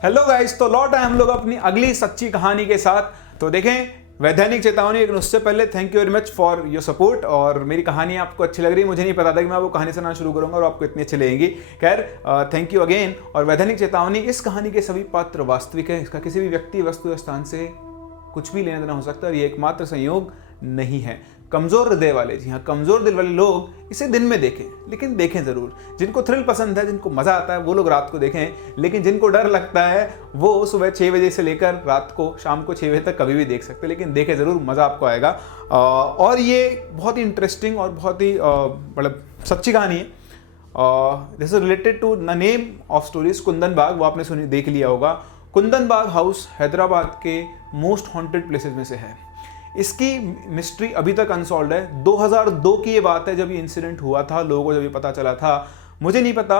Hello guys, तो लौट आए हम लोग अपनी अगली सच्ची कहानी के साथ। तो देखें, वैधानिक चेतावनी, लेकिन उससे पहले thank you very much for your support. और मेरी कहानी आपको अच्छी लग रही है, मुझे नहीं पता था कि मैं वो कहानी सुनाना शुरू करूंगा और आपको इतनी अच्छी लगेगी। खैर, थैंक यू अगेन। और वैधानिक चेतावनी, इस कहानी के सभी पात्र वास्तविक है। इसका किसी भी व्यक्ति, वस्तु या स्थान से कुछ भी लेना देना हो सकता है और ये एकमात्र संयोग नहीं है। कमजोर हृदय वाले, जी हाँ, कमजोर दिल वाले लोग इसे दिन में देखें, लेकिन देखें जरूर। जिनको थ्रिल पसंद है, जिनको मजा आता है, वो लोग रात को देखें। लेकिन जिनको डर लगता है वो सुबह 6 बजे से लेकर रात को शाम को 6 बजे तक कभी भी देख सकते हैं, लेकिन देखें जरूर, मजा आपको आएगा। और ये बहुत ही इंटरेस्टिंग और बहुत ही मतलब सच्ची कहानी है। This is related to the name of stories Kundan Bagh. वो आपने सुनी, देख लिया होगा। कुंदन बाग हाउस हैदराबाद के मोस्ट हॉन्टेड प्लेसेस में से है। इसकी मिस्ट्री अभी तक अनसॉल्व है। 2002 की ये बात है जब ये इंसिडेंट हुआ था, लोगों को जब ये पता चला था। मुझे नहीं पता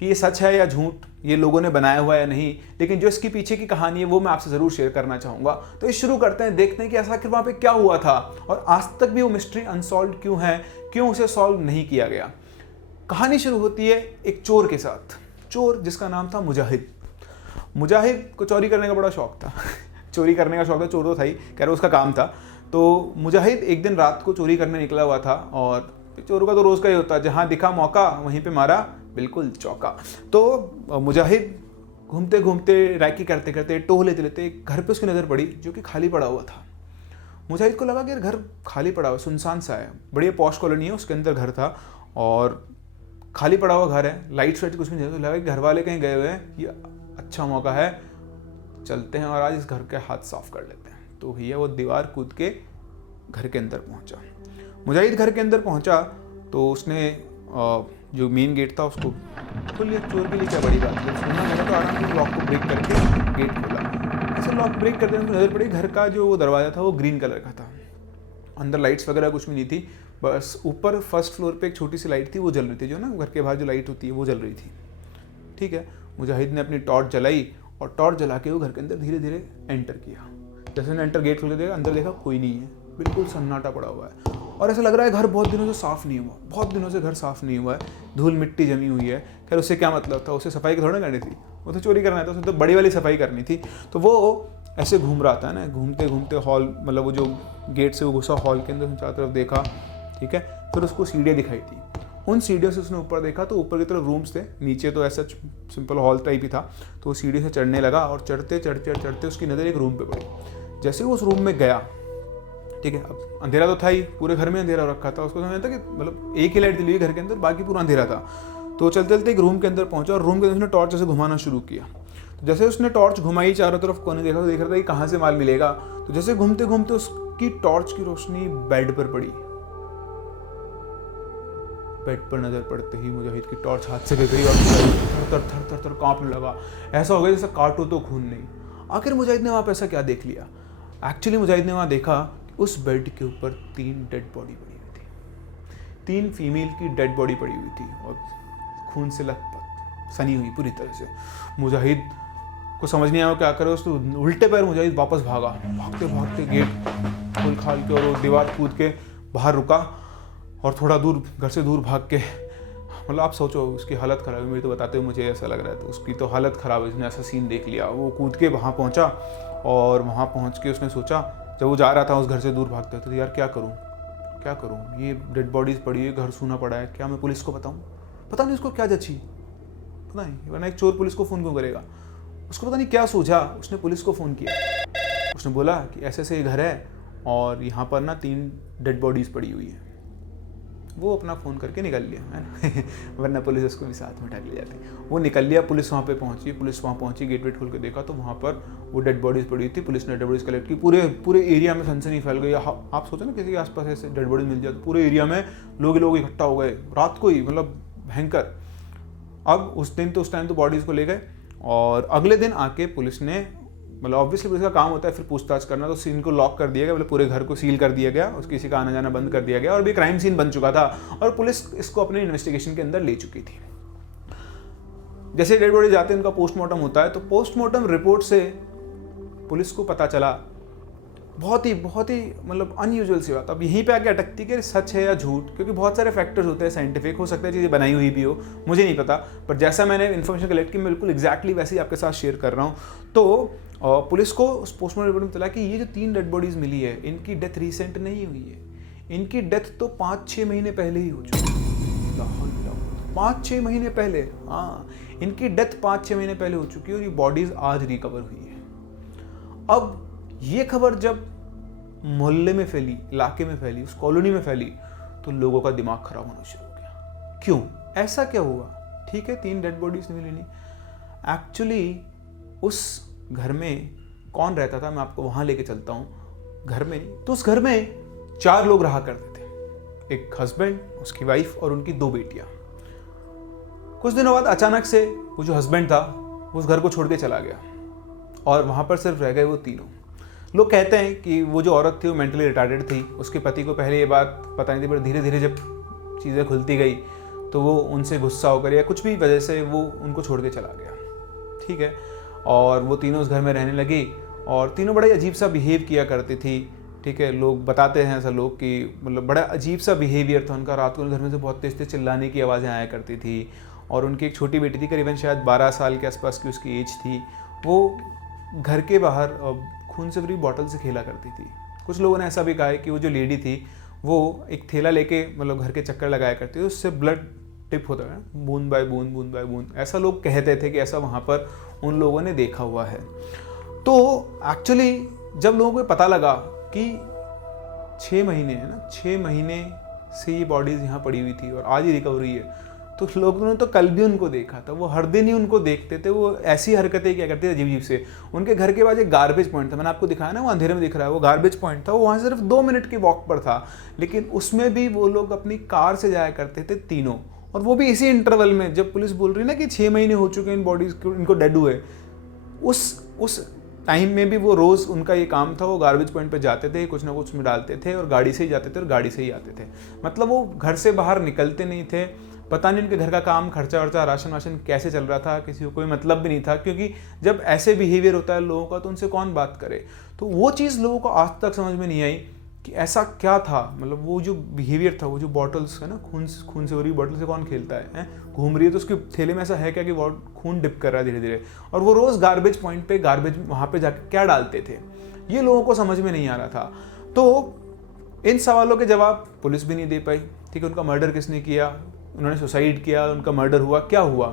कि ये सच है या झूठ, ये लोगों ने बनाया हुआ है या नहीं, लेकिन जो इसके पीछे की कहानी है वो मैं आपसे ज़रूर शेयर करना चाहूँगा। तो ये शुरू करते हैं, देखते हैं कि ऐसा आखिर वहाँ पे क्या हुआ था और आज तक भी वो मिस्ट्री अनसॉल्व क्यों है, क्यों उसे सॉल्व नहीं किया गया। कहानी शुरू होती है एक चोर के साथ। चोर जिसका नाम था मुजाहिद। मुजाहिद को चोरी करने का बड़ा शौक था। चोरी करने का शौक था, चोर तो था ही, कह रहे उसका काम था। तो मुजाहिद एक दिन रात को चोरी करने निकला हुआ था और चोरों का तो रोज़ का ही होता है, जहाँ दिखा मौका वहीं पे मारा बिल्कुल चौका। तो मुजाहिद घूमते घूमते, रैकी करते करते, टोह लेते लेते एक घर पे उसकी नज़र पड़ी जो कि खाली पड़ा हुआ था। मुजाहिद को लगा कि यार घर खाली पड़ा हुआ, सुनसान सा है, बढ़िया पॉश कॉलोनी है, उसके अंदर घर था और खाली पड़ा हुआ घर है, लाइट स्वाइट कुछ भी नहीं है। तो लगा कि घर वाले कहीं गए हुए हैं, ये अच्छा मौका है, चलते हैं और आज इस घर के हाथ साफ कर लेते हैं। तो भैया वो दीवार कूद के घर के अंदर पहुंचा। मुजाहिद घर के अंदर पहुंचा तो उसने जो मेन गेट था उसको खोल लिया। चोर के लिए क्या बड़ी बात है, सुनना लगा तो आराम से लॉक को ब्रेक करके गेट खोला। ऐसे लॉक ब्रेक करते हुए नजर पड़ी, घर का जो वो दरवाजा था वो ग्रीन कलर का था। अंदर लाइट्स वगैरह कुछ भी नहीं थी, बस ऊपर फर्स्ट फ्लोर पे एक छोटी सी लाइट थी, वो जल रही थी, जो ना घर के बाहर जो लाइट होती है वो जल रही थी। ठीक है, मुजाहिद ने अपनी टॉर्च जलाई और टॉर्च जला के वो घर के अंदर धीरे धीरे एंटर किया। जैसे ने एंटर गेट खोल के देखा, अंदर देखा कोई नहीं है, बिल्कुल सन्नाटा पड़ा हुआ है और ऐसा लग रहा है घर बहुत दिनों से साफ़ नहीं हुआ, बहुत दिनों से घर साफ़ नहीं हुआ है, धूल मिट्टी जमी हुई है। खैर उससे क्या मतलब था, उसे सफाई थोड़ा ना करनी थी, वो तो चोरी करना था, उसने तो बड़ी वाली सफाई करनी थी। तो वो ऐसे घूम रहा था ना, घूमते घूमते हॉल, मतलब वो जो गेट से वो घुसा हॉल के अंदर, चारों तरफ देखा। ठीक है, फिर उसको सीढ़ियाँ दिखाई थी। उन सीढ़ियों से उसने ऊपर देखा तो ऊपर की तरफ रूम्स थे, नीचे तो ऐसा सिंपल हॉल टाइप ही था। तो वो सीढ़ी से चढ़ने लगा और चढ़ते चढ़ते चढ़ते उसकी नज़र एक रूम पे पड़ी। जैसे वो उस रूम में गया, ठीक है, अब अंधेरा तो था ही, पूरे घर में अंधेरा रखा था, उसको समझ था कि मतलब एक ही लाइट जली हुई घर के अंदर, बाकी पूरा अंधेरा था। तो चलते चलते एक रूम के अंदर पहुंचा और रूम के अंदर उसने टॉर्च ऐसे घुमाना शुरू किया। तो जैसे उसने टॉर्च घुमाई, चारों तरफ कोने देखा तो देख रहा था कि कहाँ से माल मिलेगा। तो जैसे घूमते घूमते उसकी टॉर्च की रोशनी बेड पर पड़ी। बेड पर नजर पड़ते ही मुजाहिद की टॉर्च हाथ से गिर गई और थर थर थर थर कांपने लगा। ऐसा हो गया जैसे काटो तो खून नहीं। आखिर मुजाहिद ने वहाँ पे ऐसा क्या देख लिया? एक्चुअली मुजाहिद ने वहाँ देखा कि उस बेड के ऊपर 3 डेड बॉडी पड़ी हुई थी। 3 फीमेल की डेड बॉडी पड़ी हुई थी और खून से लथपथ सनी हुई पूरी तरह से। मुजाहिद को समझ नहीं आया क्या करे, उसको उल्टे पैर मुजाहिद वापस भागा, भागते भागते गेट खोल खाल के और वो दीवार कूद के बाहर रुका और थोड़ा दूर, घर से दूर भाग के, मतलब आप सोचो उसकी हालत ख़राब है, मेरे तो बताते हुए मुझे ऐसा लग रहा है, तो उसकी तो हालत ख़राब है। उसने ऐसा सीन देख लिया, वो कूद के वहाँ पहुँचा और वहाँ पहुँच के उसने सोचा, जब वो जा रहा था उस घर से दूर भागते तो यार क्या करूँ क्या करूँ, ये डेड बॉडीज़ पड़ी है, घर सूना पड़ा है, क्या मैं पुलिस को बताऊँ? पता नहीं उसको क्या जची, पता नहीं, वरना एक चोर पुलिस को फ़ोन क्यों करेगा? उसको पता नहीं क्या सूझा, उसने पुलिस को फ़ोन किया। उसने बोला कि ऐसे ऐसे घर है और यहाँ पर ना 3 डेड बॉडीज़ पड़ी हुई है। वो अपना फ़ोन करके निकल लिया, है ना। वरना पुलिस उसको भी साथ में उठा के ले जाती। वो निकल लिया, पुलिस वहाँ पे पहुँची, पुलिस वहाँ पहुँची, गेट वेट खोल के देखा तो वहाँ पर वो डेड बॉडीज़ पड़ी थी। पुलिस ने डेड बॉडीज़ कलेक्ट की, पूरे एरिया में सनसनी फैल गई। आप सोचो ना किसी के आसपास ऐसे डेड बॉडीज मिल जाए तो पूरे एरिया में लोग इकट्ठा हो गए रात को ही, मतलब भयंकर। अब उस टाइम तो बॉडीज़ को ले गए और अगले दिन आके पुलिस ने, मतलब ऑब्वियसली पुलिस का काम होता है फिर पूछताछ करना, तो सीन को लॉक कर दिया गया, मतलब पूरे घर को सील कर दिया गया, उसके किसी का आना जाना बंद कर दिया गया और भी क्राइम सीन बन चुका था और पुलिस इसको अपने इन्वेस्टिगेशन के अंदर ले चुकी थी। जैसे डेड बॉडी जाते हैं उनका पोस्टमार्टम होता है, तो पोस्टमार्टम रिपोर्ट से पुलिस को पता चला बहुत ही मतलब अनयूजुअल सी बात। अब यहीं पे आके अटकती कि सच है या झूठ, क्योंकि बहुत सारे फैक्टर्स होते हैं साइंटिफिक, हो सकता है चीज़ें बनाई हुई भी हो, मुझे नहीं पता, पर जैसा मैंने इन्फॉर्मेशन कलेक्ट की मैं बिल्कुल एग्जैक्टली वैसे ही आपके साथ शेयर कर रहा हूँ। तो पुलिस को उस पोस्टमार्टम रिपोर्ट में चला कि ये जो 3 डेड बॉडीज़ मिली है, इनकी डेथ रिसेंट नहीं हुई है, इनकी डेथ तो 5-6 महीने पहले ही हो चुकी है। 5-6 महीने पहले, हाँ, इनकी डेथ 5-6 महीने पहले हो चुकी है और ये बॉडीज़ आज रिकवर हुई है। अब ये खबर जब मोहल्ले में फैली, इलाके में फैली, उस कॉलोनी में फैली, तो लोगों का दिमाग खराब होना शुरू हो गया। क्यों, ऐसा क्या हुआ? ठीक है, 3 डेड बॉडीज मिली नहीं, एक्चुअली उस घर में कौन रहता था, मैं आपको वहां लेके चलता हूँ। घर में नहीं तो उस घर में 4 लोग रहा करते थे, एक हस्बैंड, उसकी वाइफ और उनकी 2 बेटियां। कुछ दिनों बाद अचानक से वो जो हस्बैंड था वो उस घर को छोड़ के चला गया और वहां पर सिर्फ रह गए वो तीनों। लोग कहते हैं कि वो जो औरत थी वो मेंटली रिटार्डेड थी, उसके पति को पहले ये बात पता नहीं थी, पर धीरे धीरे जब चीज़ें खुलती गई तो वो उनसे गुस्सा होकर या कुछ भी वजह से वो उनको छोड़ के चला गया। ठीक है, और वो तीनों उस घर में रहने लगी और तीनों बड़ा अजीब सा बिहेव किया करती थी। ठीक है, लोग बताते हैं ऐसा लोग कि मतलब बड़ा अजीब सा बिहेवियर था उनका। रात को घर में से बहुत तेज तेज चिल्लाने की आवाज़ें आया करती थी। और उनकी एक छोटी बेटी थी, करीबन शायद 12 साल के आसपास की उसकी एज थी, वो घर के बाहर खून से भरी बॉटल से खेला करती थी। कुछ लोगों ने ऐसा भी कहा है कि वो जो लेडी थी वो एक थैला लेके मतलब घर के चक्कर लगाया करती थी, उससे ब्लड टिप होता है, बूंद बाय बूंद, बूंद बाय बूंद, ऐसा लोग कहते थे कि ऐसा वहाँ पर उन लोगों ने देखा हुआ है। तो एक्चुअली जब लोगों को पता लगा कि 6 महीने है ना, 6 महीने से ये बॉडीज़ यहाँ पड़ी हुई थी और आज ही रिकवरी है, तो लोगों ने तो कल भी उनको देखा था, वो हर दिन ही उनको देखते थे, वो ऐसी हरकतें क्या करते थे अजीब अजीब से। उनके घर के पास एक गार्बेज पॉइंट था, मैंने आपको दिखाया ना, वो अंधेरे में दिख रहा है, वो गार्बेज पॉइंट था, वो वहाँ सिर्फ 2 मिनट की वॉक पर था, लेकिन उसमें भी वो लोग अपनी कार से जाया करते थे तीनों। और वो भी इसी इंटरवल में, जब पुलिस बोल रही ना कि 6 महीने हो चुके हैं इन बॉडीज इनको डेड हुए, उस टाइम में भी वो रोज़ उनका ये काम था, वो गार्बेज पॉइंट पे जाते थे, कुछ ना कुछ में डालते थे और गाड़ी से ही जाते थे और गाड़ी से ही आते थे। मतलब वो घर से बाहर निकलते नहीं थे। पता नहीं उनके घर का काम, खर्चा वर्चा, राशन वाशन कैसे चल रहा था, किसी को कोई मतलब भी नहीं था, क्योंकि जब ऐसे बिहेवियर होता है लोगों का तो उनसे कौन बात करे। तो वो चीज़ लोगों को आज तक समझ में नहीं आई कि ऐसा क्या था। मतलब वो जो बिहेवियर था, वो जो बॉटल्स है ना, खून से भरी बॉटल से कौन खेलता है, घूम रही है तो उसके थैले में ऐसा है क्या कि खून डिप कर रहा है धीरे धीरे, और वो रोज़ गार्बेज पॉइंट पे गार्बेज वहाँ पे जाके क्या डालते थे, ये लोगों को समझ में नहीं आ रहा था। तो इन सवालों के जवाब पुलिस भी नहीं दे पाई। ठीक है, उनका मर्डर किसने किया, उन्होंने सुसाइड किया, उनका मर्डर हुआ, क्या हुआ,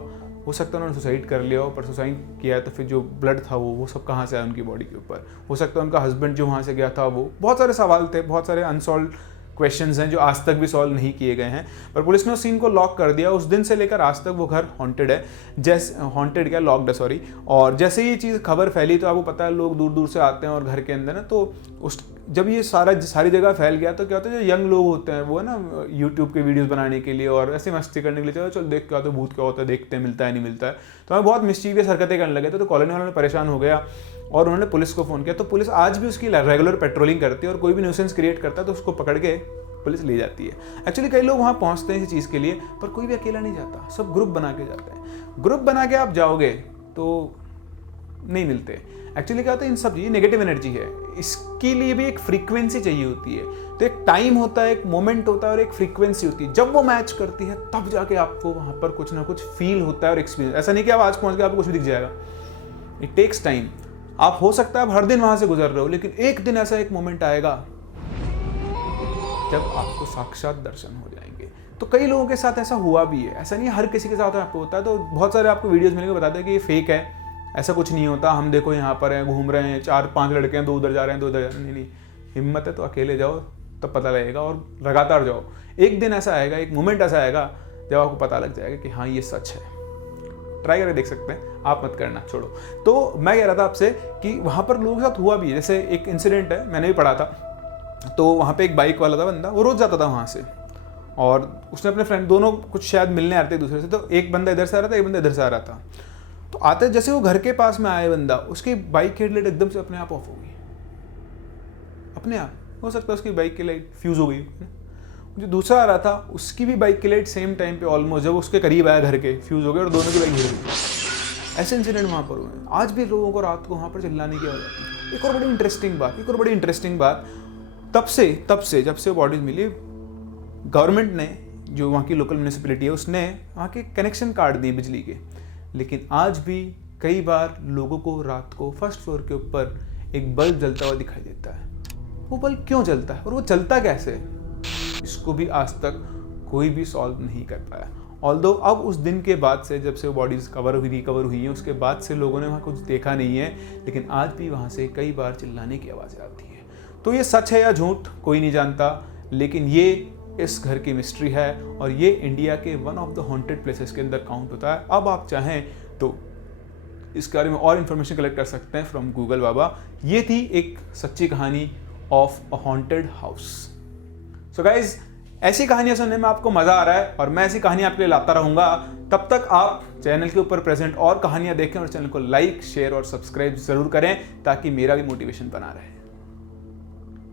हो सकता है उन्होंने सुसाइड कर लिया हो, पर सुसाइड किया तो फिर जो ब्लड था वो सब कहाँ से आया उनकी बॉडी के ऊपर, हो सकता है उनका हस्बैंड जो वहाँ से गया था वो, बहुत सारे सवाल थे, बहुत सारे अनसॉल्व क्वेश्चंस हैं जो आज तक भी सॉल्व नहीं किए गए हैं। पर पुलिस ने उस सीन को लॉक कर दिया। उस दिन से लेकर आज तक वो घर हॉन्टेड है, लॉक्ड है सॉरी। और जैसे ही ये चीज़ खबर फैली तो आपको पता है लोग दूर दूर से आते हैं और घर के अंदर ना, तो उस जब ये सारी जगह फैल गया तो क्या होता है, जो यंग लोग होते हैं वो है ना यूट्यूब के वीडियोस बनाने के लिए और ऐसे मस्ती करने के लिए, चलो देख क्या होता है, भूत क्या होता है, देखते हैं मिलता है नहीं मिलता है, तो हमें बहुत मिस्टीरियस हरकतें करने लगे। तो कॉलोनी वालों ने परेशान हो गया और उन्होंने पुलिस को फ़ोन किया। तो पुलिस आज भी उसकी रेगुलर पेट्रोलिंग करती है और कोई भी न्यूसेंस क्रिएट करता है तो उसको पकड़ के पुलिस ले जाती है। एक्चुअली कई लोग वहाँ पहुँचते हैं इस चीज़ के लिए, पर कोई भी अकेला नहीं जाता, सब ग्रुप बना के जाते हैं। ग्रुप बना के आप जाओगे तो नहीं मिलते। एक्चुअली क्या होता है, इन सब ये नेगेटिव एनर्जी है, इसके लिए भी एक फ्रीक्वेंसी चाहिए होती है। तो एक टाइम होता है, एक मोमेंट होता है और एक फ्रीक्वेंसी होती है। जब वो मैच करती है तब जाके आपको वहाँ पर कुछ ना कुछ फील होता है और एक्सपीरियंस। ऐसा नहीं कि आप आज पहुँच गए आपको कुछ भी दिख जाएगा, इट टेक्स टाइम। आप हो सकता है आप हर दिन वहाँ से गुजर रहे हो, लेकिन एक दिन ऐसा एक मोमेंट आएगा जब आपको साक्षात दर्शन हो जाएंगे। तो कई लोगों के साथ ऐसा हुआ भी है, ऐसा नहीं हर किसी के साथ आपको होता है। तो बहुत सारे आपको वीडियोस मिलेंगे बताते हैं कि ये फेक है, ऐसा कुछ नहीं होता, हम देखो यहाँ पर हैं, घूम रहे हैं, 4-5 लड़के हैं, 2 उधर जा रहे हैं, 2 उधर जा रहे हैं। नहीं, हिम्मत है तो अकेले जाओ, तब पता लगेगा, और लगातार जाओ। एक दिन ऐसा आएगा, एक मोमेंट ऐसा आएगा जब आपको पता लग जाएगा कि हाँ ये सच है। ट्राई करके देख सकते हैं, आप मत करना, छोड़ो। तो मैं कह रहा था आपसे कि वहाँ पर लोगों के साथ हुआ भी है। जैसे एक इंसिडेंट है, मैंने भी पढ़ा था। तो वहाँ पे एक बाइक वाला था बंदा, वो रोज़ जाता था वहाँ से, और उसने अपने फ्रेंड दोनों कुछ शायद मिलने आते एक दूसरे से। तो एक बंदा इधर से आ रहा था, एक बंदा इधर से आ रहा था। तो आते जैसे वो घर के पास में आए बंदा, उसकी बाइक की हेडलाइट एकदम से अपने आप ऑफ हो गई, अपने आप। हो सकता है उसकी बाइक की लाइट फ्यूज़ हो गई। जो दूसरा आ रहा था उसकी भी बाइक की लाइट सेम टाइम पे ऑलमोस्ट जब उसके करीब आया घर के, फ्यूज़ हो गई और दोनों की बाइक गिर गई। ऐसे इंसिडेंट वहाँ पर हुए। आज भी लोगों को रात को वहाँ पर चिल्लाने की आवाज़ आती है, एक और बड़ी इंटरेस्टिंग बात, तब से जब से वो बॉडीज मिली, गवर्नमेंट ने, जो वहाँ की लोकल म्यूनिसिपैलिटी है, उसने वहाँ के कनेक्शन काट दिए बिजली के। लेकिन आज भी कई बार लोगों को रात को फर्स्ट फ्लोर के ऊपर एक बल्ब जलता हुआ दिखाई देता है। वो बल्ब क्यों जलता है और वो जलता कैसे है, इसको भी आज तक कोई भी सॉल्व नहीं कर पाया। ऑल्दो अब उस दिन के बाद से, जब से वो बॉडीज़ रिकवर हुई हैं, उसके बाद से लोगों ने वहाँ कुछ देखा नहीं है, लेकिन आज भी वहाँ से कई बार चिल्लाने की आवाज़ें आती हैं। तो ये सच है या झूठ कोई नहीं जानता, लेकिन ये इस घर की मिस्ट्री है और ये इंडिया के one of the haunted places के अंदर काउंट होता है। अब आप चाहें तो इसके बारे में और इन्फॉर्मेशन कलेक्ट कर सकते हैं फ्रॉम गूगल बाबा। ये थी एक सच्ची कहानी of a haunted house. So guys, ऐसी कहानियां सुनने में आपको मजा आ रहा है और मैं ऐसी कहानियां आपके लिए लाता रहूंगा। तब तक आप चैनल के ऊपर प्रेजेंट और कहानियां देखें और चैनल को लाइक, शेयर और सब्सक्राइब जरूर करें ताकि मेरा भी मोटिवेशन बना रहे।